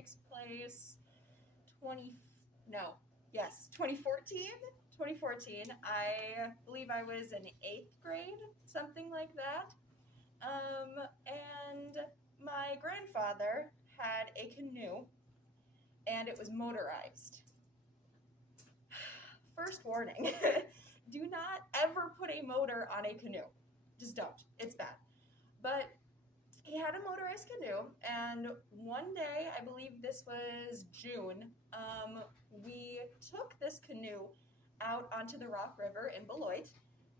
takes place 2014. 2014. I believe I was in 8th grade, something like that. And my grandfather had a canoe, and it was motorized. First warning, do not ever put a motor on a canoe. Just don't. It's bad. But he had a motorized canoe, and one day, I believe this was June, we took this canoe out onto the Rock River in Beloit,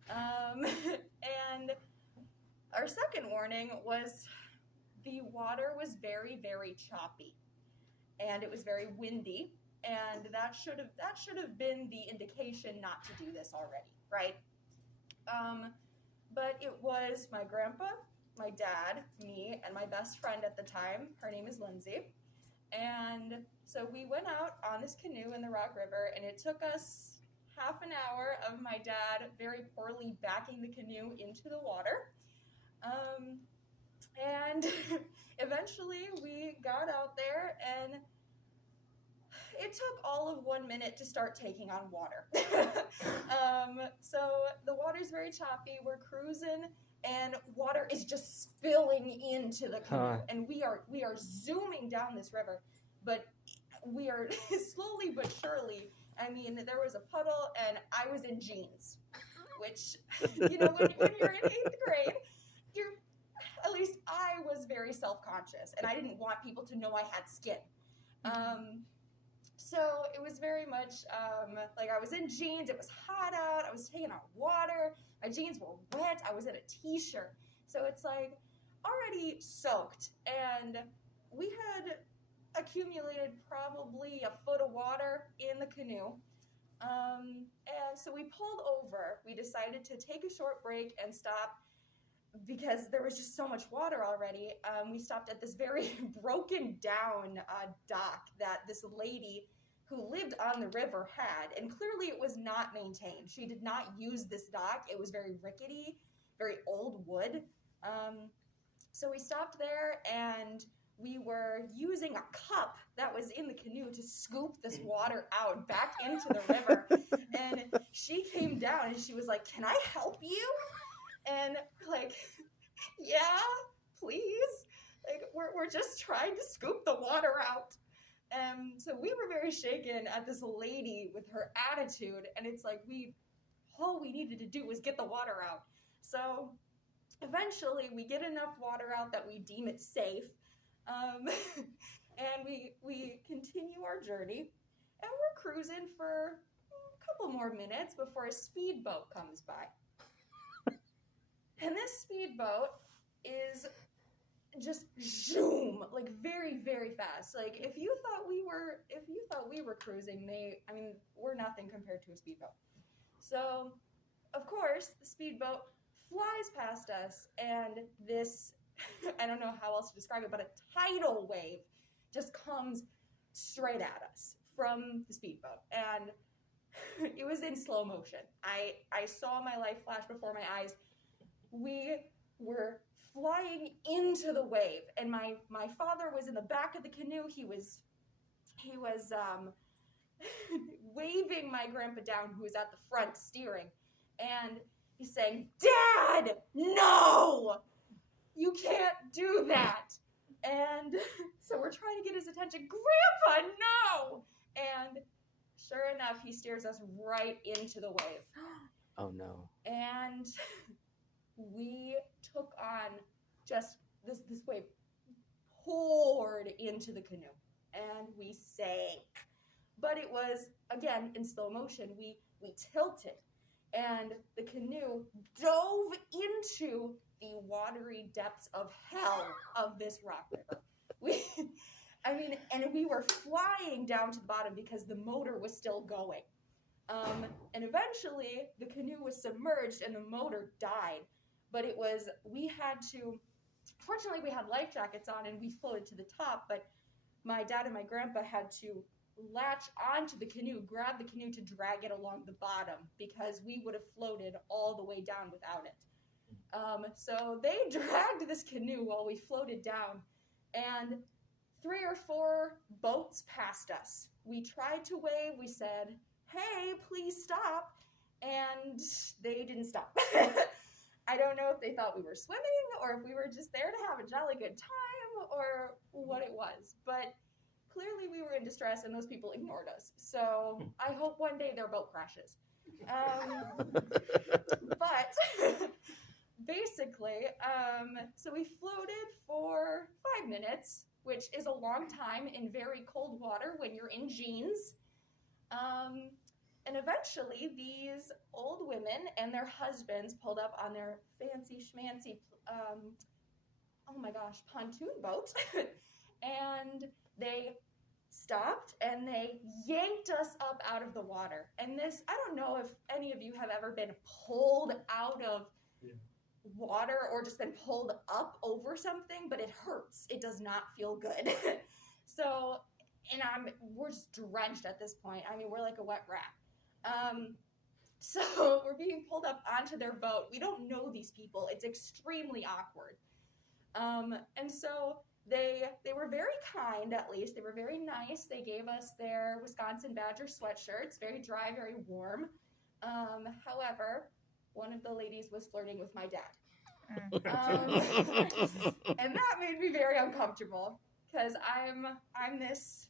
and our second warning was the water was very, very choppy, and it was very windy, and that should have been the indication not to do this already, right? But it was my grandpa, my dad, me, and my best friend at the time. Her name is Lindsay. And so we went out on this canoe in the Rock River, and it took us half an hour of my dad very poorly backing the canoe into the water. And eventually we got out there, and it took all of 1 minute to start taking on water. So the water's very choppy. We're cruising, and water is just spilling into the canoe. And we are zooming down this river, but we are slowly but surely. I mean, there was a puddle, and I was in jeans, which, when you're in 8th grade, at least I was very self-conscious, and I didn't want people to know I had skin. So it was very much like I was in jeans, it was hot out, I was taking on water, my jeans were wet, I was in a t-shirt. So it's like already soaked, and we had accumulated probably a foot of water in the canoe. And so we pulled over. We decided to take a short break and stop because there was just so much water already. We stopped at this very broken down dock that this lady who lived on the river had, and clearly it was not maintained. She did not use this dock. It was very rickety, very old wood. So we stopped there, and we were using a cup that was in the canoe to scoop this water out back into the river. And she came down, and she was like, "Can I help you?" And we're like, "Yeah, please." Like, we're just trying to scoop the water out. So we were very shaken at this lady with her attitude, and it's like all we needed to do was get the water out. So eventually we get enough water out that we deem it safe, and we continue our journey, and we're cruising for a couple more minutes before a speedboat comes by. And this speedboat is just zoom, like very, very fast. Like if you thought we were cruising, we're nothing compared to a speedboat. So, of course, the speedboat flies past us, and this, I don't know how else to describe it, but a tidal wave just comes straight at us from the speedboat. And it was in slow motion. I saw my life flash before my eyes. We were flying into the wave, and my father was in the back of the canoe. He was waving my grandpa down, who was at the front steering, and he's saying, "Dad, no, you can't do that." And so we're trying to get his attention. "Grandpa, no!" And sure enough, he steers us right into the wave. Oh no. And we took on just this wave poured into the canoe, and we sank. But it was, again, in slow motion. We tilted, and the canoe dove into the watery depths of hell of this rock river. And we were flying down to the bottom because the motor was still going. And eventually, the canoe was submerged and the motor died. But fortunately we had life jackets on and we floated to the top, but my dad and my grandpa had to latch onto the canoe, grab the canoe to drag it along the bottom because we would have floated all the way down without it. So they dragged this canoe while we floated down, and 3 or 4 boats passed us. We tried to wave. We said, hey, please stop. And they didn't stop. I don't know if they thought we were swimming or if we were just there to have a jolly good time or what it was. But clearly we were in distress and those people ignored us. So I hope one day their boat crashes. But basically, so we floated for 5 minutes, which is a long time in very cold water when you're in jeans. And eventually these old women and their husbands pulled up on their fancy schmancy, pontoon boat. And they stopped and they yanked us up out of the water. And this, I don't know if any of you have ever been pulled out of water or just been pulled up over something, but it hurts. It does not feel good. So, and we're just drenched at this point. I mean, we're like a wet rat. So we're being pulled up onto their boat. We don't know these people. It's extremely awkward. And so they were very kind, at least. They were very nice. They gave us their Wisconsin Badger sweatshirts, very dry, very warm. However, one of the ladies was flirting with my dad. And that made me very uncomfortable because I'm this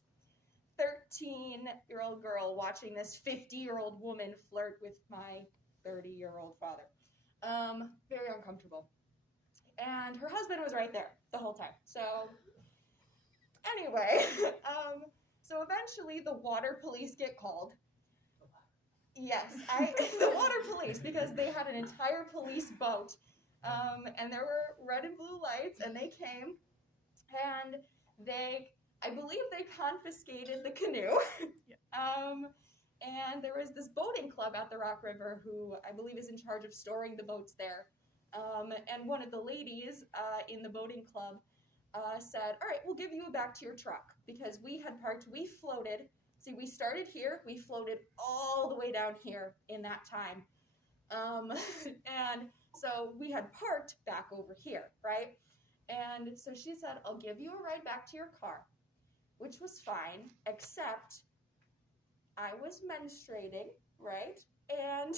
13-year-old girl watching this 50-year-old woman flirt with my 30-year-old father. Very uncomfortable. And her husband was right there the whole time. So anyway, so eventually the water police get called. Yes, the water police, because they had an entire police boat. And there were red and blue lights, and they came, and I believe they confiscated the canoe. And there was this boating club at the Rock River who I believe is in charge of storing the boats there. And one of the ladies in the boating club said, all right, we'll give you back to your truck, because we had parked, we floated. See, we started here, we floated all the way down here in that time. And so we had parked back over here, right? And so she said, I'll give you a ride back to your car, which was fine, except I was menstruating, right? And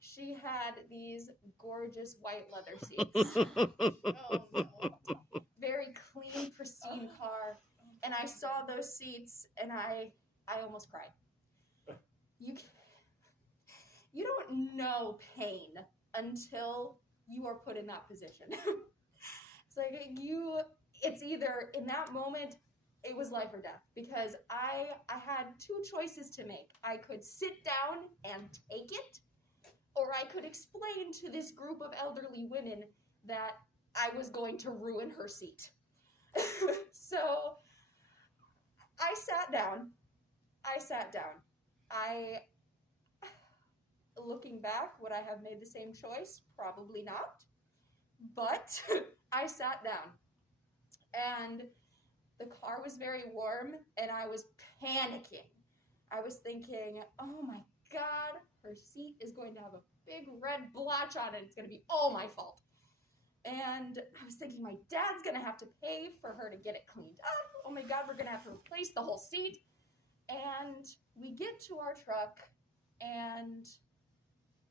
she had these gorgeous white leather seats. Oh, no. Very clean, pristine car. And I saw those seats, and I almost cried. You don't know pain until you are put in that position. It's like it's either in that moment, it was life or death, because I had 2 choices to make. I could sit down and take it, or I could explain to this group of elderly women that I was going to ruin her seat. So I sat down. Looking back, would I have made the same choice? Probably not. But I sat down. And the car was very warm, and I was panicking. I was thinking, oh my God, her seat is going to have a big red blotch on it. It's going to be all my fault. And I was thinking, my dad's going to have to pay for her to get it cleaned up. Oh my God, we're going to have to replace the whole seat. And we get to our truck, and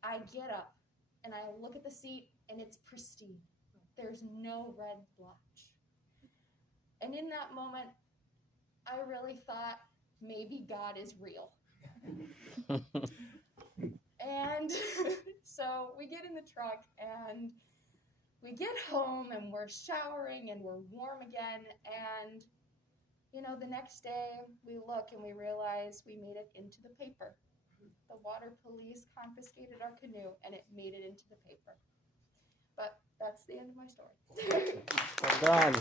I get up, and I look at the seat, and it's pristine. There's no red blotch. And in that moment, I really thought, maybe God is real. And so we get in the truck, and we get home, and we're showering, and we're warm again. And, the next day, we look, and we realize we made it into the paper. The water police confiscated our canoe, and it made it into the paper. But that's the end of my story. Well done.